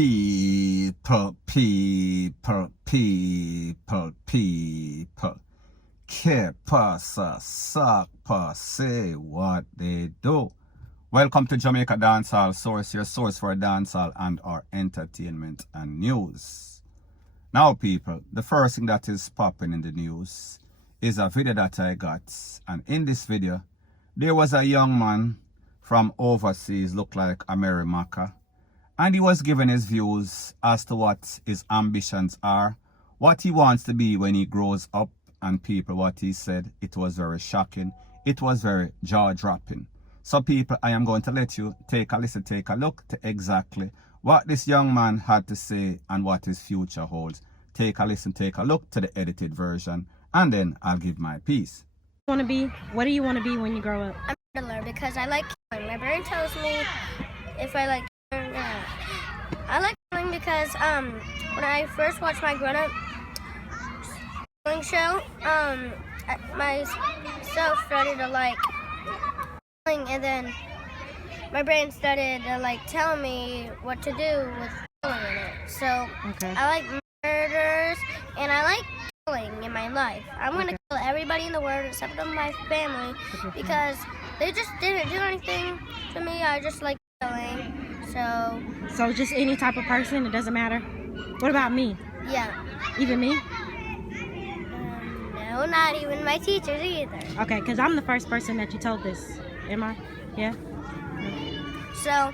People. Que pasa, sakpa, say what they do. Welcome to Jamaica Dancehall Source, your source for dancehall and our entertainment and news. Now people, the first thing that is popping in the news is a video that I got. And in this video, there was a young man from overseas, looked like America. And he was giving his views as to what his ambitions are, what he wants to be when he grows up, and people, what he said, it was very shocking. It was very jaw-dropping. So people, I am going to let you take a listen, take a look to exactly what this young man had to say and what his future holds. Take a listen, take a look to the edited version, and then I'll give my piece. What do you want to be when you grow up? I'm a fiddler because I like killing. My brain tells me if I like killing or not. I like killing because when I first watched my grown-up killing show, myself started to like killing, and then my brain started to like tell me what to do with killing in it. So okay. I like murders and I like killing in my life. I'm gonna kill everybody in the world except for my family because they just didn't do anything to me. I just like killing. So just any type of person, it doesn't matter. What about me? Yeah. Even me? No, not even my teachers either. Okay, because I'm the first person that you told this. Am I? Yeah? So,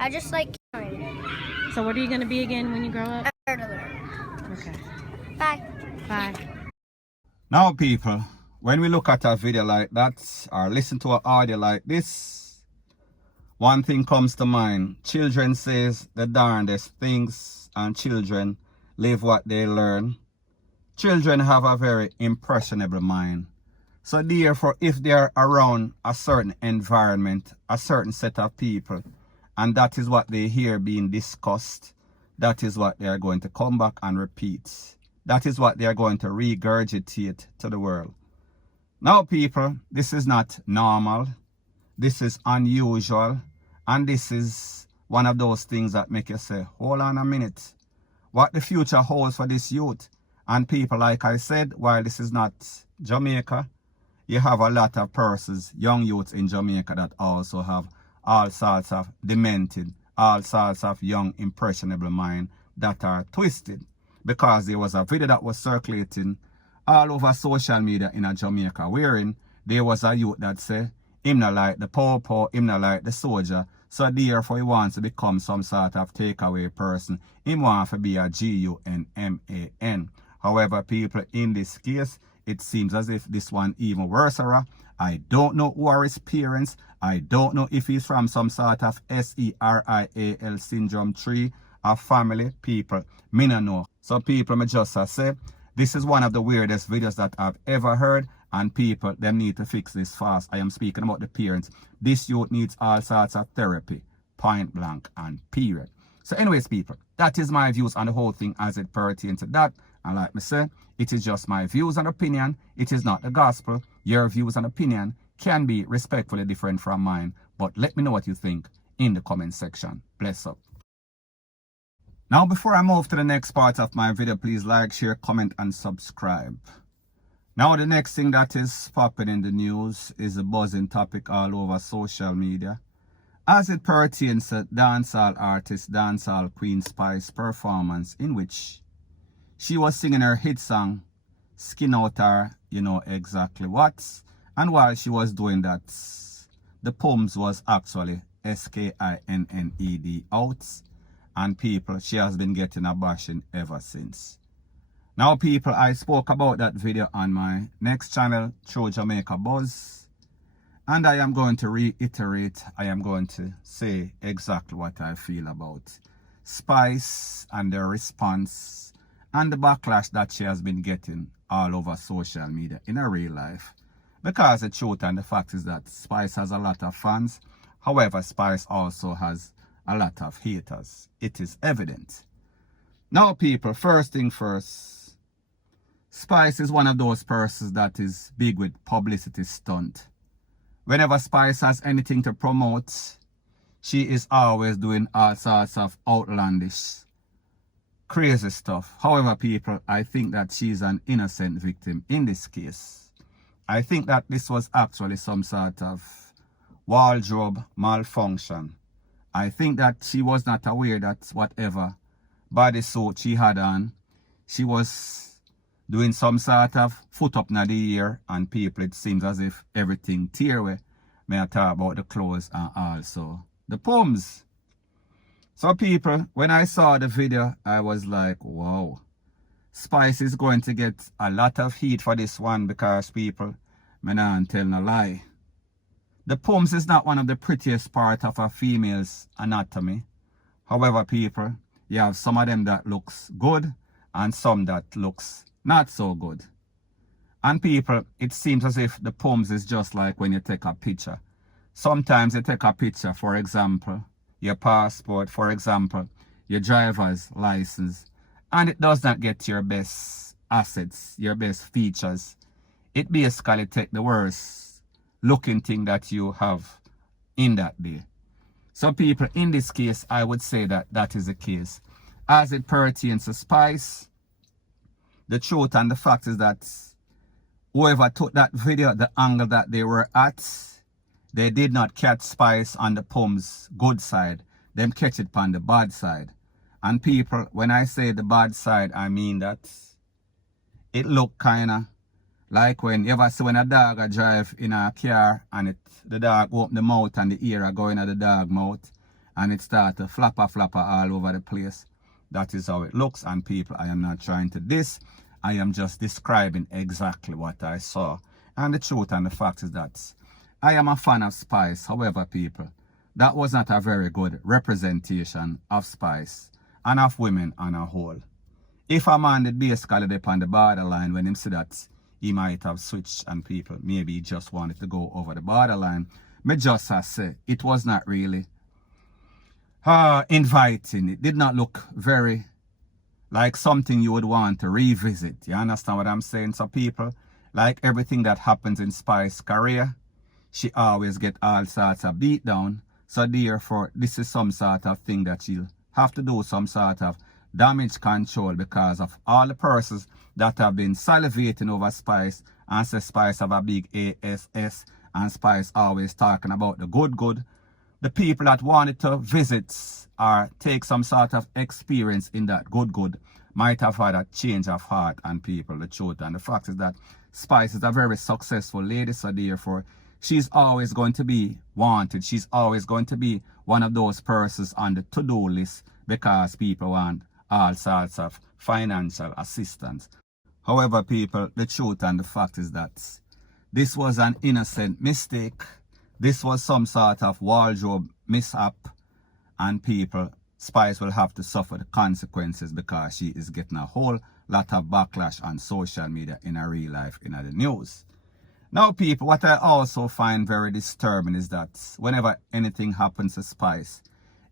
I just like killing. So what are you going to be again when you grow up? A murderer. Okay. Bye. Bye. Now people, when we look at a video like that or listen to an audio like this, one thing comes to mind. Children says the darndest things, and children live what they learn. Children have a very impressionable mind. So therefore, if they are around a certain environment, a certain set of people, and that is what they hear being discussed, that is what they are going to come back and repeat. That is what they are going to regurgitate to the world. Now people, this is not normal. This is unusual. And this is one of those things that make you say, hold on a minute. What the future holds for this youth. And people, like I said, while this is not Jamaica, you have a lot of persons, young youths in Jamaica that also have all sorts of demented, all sorts of young impressionable mind that are twisted. Because there was a video that was circulating all over social media in Jamaica wherein there was a youth that said, him not like the poor, him not like the soldier, so therefore he wants to become some sort of takeaway person. He wants to be a GUNMAN. However, people, in this case, it seems as if this one even worse. I don't know who are his parents. I don't know if he's from some sort of SERIAL syndrome tree of family. People, me no know. So people, me just say, this is one of the weirdest videos that I've ever heard. And people, them need to fix this fast. I am speaking about the parents. This youth needs all sorts of therapy. Point blank and period. So anyways, people, that is my views on the whole thing as it pertains to that. And like me say, it is just my views and opinion. It is not the gospel. Your views and opinion can be respectfully different from mine. But let me know what you think in the comment section. Bless up. Now, before I move to the next part of my video, please like, share, comment, and subscribe. Now, the next thing that is popping in the news is a buzzing topic all over social media. As it pertains to dancehall artist, dancehall Queen Spice performance in which she was singing her hit song, Skin Out Her, you know exactly what. And while she was doing that, the poems was actually SKINNED out. And people, she has been getting a bashing ever since. Now people, I spoke about that video on my next channel, True Jamaica Buzz. And I am going to reiterate, I am going to say exactly what I feel about Spice and the response and the backlash that she has been getting all over social media in her real life. Because the truth and the fact is that Spice has a lot of fans. However, Spice also has a lot of haters. It is evident. Now people, first thing first, Spice is one of those persons that is big with publicity stunt. Whenever Spice has anything to promote, she is always doing all sorts of outlandish, crazy stuff. However, people, I think that she's an innocent victim in this case. I think that this was actually some sort of wardrobe malfunction. I think that she was not aware that whatever bodysuit she had on, she was doing some sort of foot up in the ear, and people, it seems as if everything tear away. May I talk about the clothes and also the poems. So people, when I saw the video, I was like, wow, Spice is going to get a lot of heat for this one, because people, me not tell no lie. The poems is not one of the prettiest part of a female's anatomy. However, people, you have some of them that looks good and some that looks not so good. And people, it seems as if the poems is just like when you take a picture. Sometimes you take a picture, for example, your passport, for example, your driver's license, and it does not get your best assets, your best features. It basically take the worst looking thing that you have in that day. So people, in this case, I would say that that is the case. As it pertains to Spice, the truth and the fact is that whoever took that video, the angle that they were at, they did not catch Spice on the poem's good side. Them catch it on the bad side. And people, when I say the bad side, I mean that it looked kind of like when you ever see when a dog a drive in a car and the dog open the mouth and the ear are going at the dog mouth and it start to flapper all over the place. That is how it looks. And people, I am not trying to diss. I am just describing exactly what I saw. And the truth and the fact is that I am a fan of Spice. However, people, that was not a very good representation of Spice and of women on a whole. If a man did basically dip on the borderline when him see that he might have switched and people maybe just wanted to go over the borderline, me just say it was not really inviting. It did not look very like something you would want to revisit. You understand what I'm saying? So people, like everything that happens in Spice's career, she always get all sorts of beat down. So therefore, this is some sort of thing that she'll have to do some sort of damage control, because of all the persons that have been salivating over Spice and say Spice have a big ASS and Spice always talking about the good. The people that wanted to visit or take some sort of experience in that good might have had a change of heart. And people, the truth and the fact is that Spice is a very successful lady, so therefore she's always going to be wanted. She's always going to be one of those persons on the to-do list, because people want all sorts of financial assistance. However, people, the truth and the fact is that this was an innocent mistake. This was some sort of wardrobe mishap, and people, Spice will have to suffer the consequences, because she is getting a whole lot of backlash on social media, in her real life, in the news. Now, people, what I also find very disturbing is that whenever anything happens to Spice,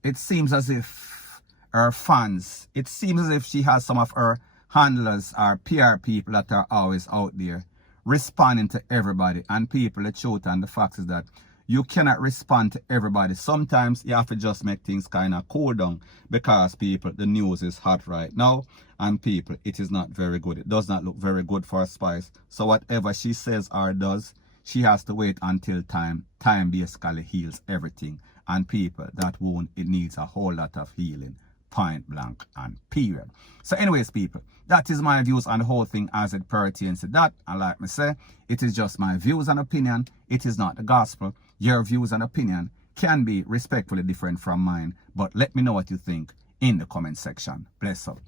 it seems as if her fans, it seems as if she has some of her handlers or PR people that are always out there responding to everybody. And people, the truth and the fact is that you cannot respond to everybody. Sometimes you have to just make things kind of cool down, because people, the news is hot right now, and people, it is not very good. It does not look very good for Spice. So whatever she says or does, she has to wait until time basically heals everything. And people, that wound, it needs a whole lot of healing, point blank and period. So anyways, people, that is my views on the whole thing as it pertains to that. And like me say, it is just my views and opinion. It is not the gospel. Your views and opinion can be respectfully different from mine, but let me know what you think in the comment section. Bless up.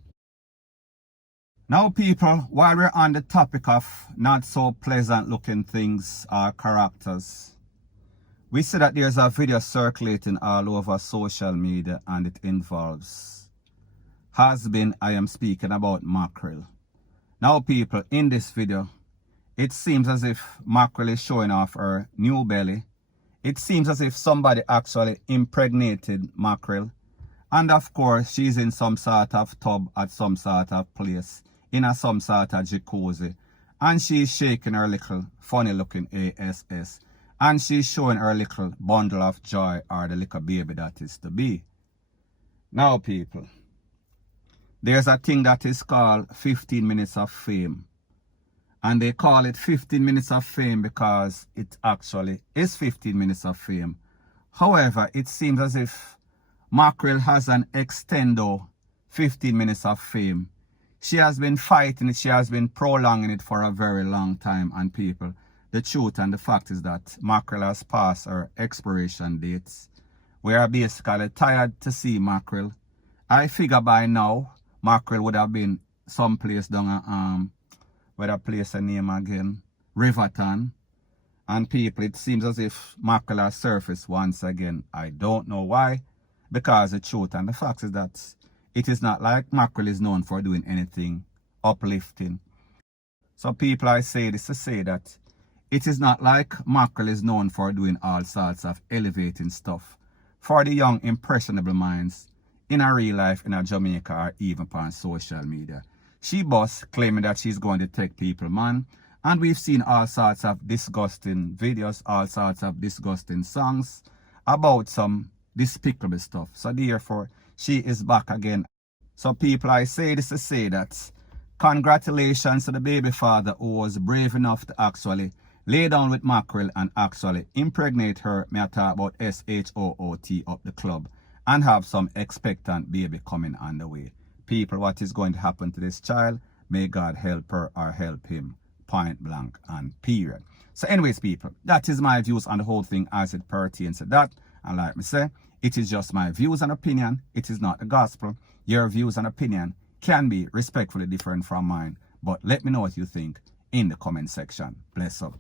Now, people, while we're on the topic of not so pleasant looking things or characters, we see that there's a video circulating all over social media, and it involves husband. I am speaking about Mackerel. Now, people, in this video, it seems as if Mackerel is showing off her new belly. It seems as if somebody actually impregnated Mackerel. And of course, she's in some sort of tub at some sort of place, in a some sort of jacuzzi. And she's shaking her little funny looking ASS. and she's showing her little bundle of joy or the little baby that is to be. Now people, there's a thing that is called 15 minutes of fame. And they call it 15 minutes of fame because it actually is 15 minutes of fame. However, it seems as if Mackerel has an extendo 15 minutes of fame. She has been fighting it, she has been prolonging it for a very long time. And people, the truth and the fact is that Mackerel has passed her expiration dates. We are basically tired to see Mackerel. I figure by now, Mackerel would have been someplace down where I place a name again, Riverton. And people, it seems as if Mackerel has surfaced once again. I don't know why, because the truth and the fact is that it is not like Mackerel is known for doing anything uplifting. So people, I say this to say that it is not like Mackerel is known for doing all sorts of elevating stuff for the young impressionable minds in a real life in a Jamaica or even on social media. She boasts claiming that she's going to take people, man. And we've seen all sorts of disgusting videos, all sorts of disgusting songs about some despicable stuff. So therefore, she is back again. So people, I say this to say that congratulations to the baby father who was brave enough to actually lay down with Mackerel and actually impregnate her, may I talk about S-H-O-O-T up the club, and have some expectant baby coming on the way. People, what is going to happen to this child? May God help her or help him. Point blank and period. So anyways, people, that is my views on the whole thing as it pertains to that. And like me say, it is just my views and opinion. It is not the gospel. Your views and opinion can be respectfully different from mine. But let me know what you think in the comment section. Bless up.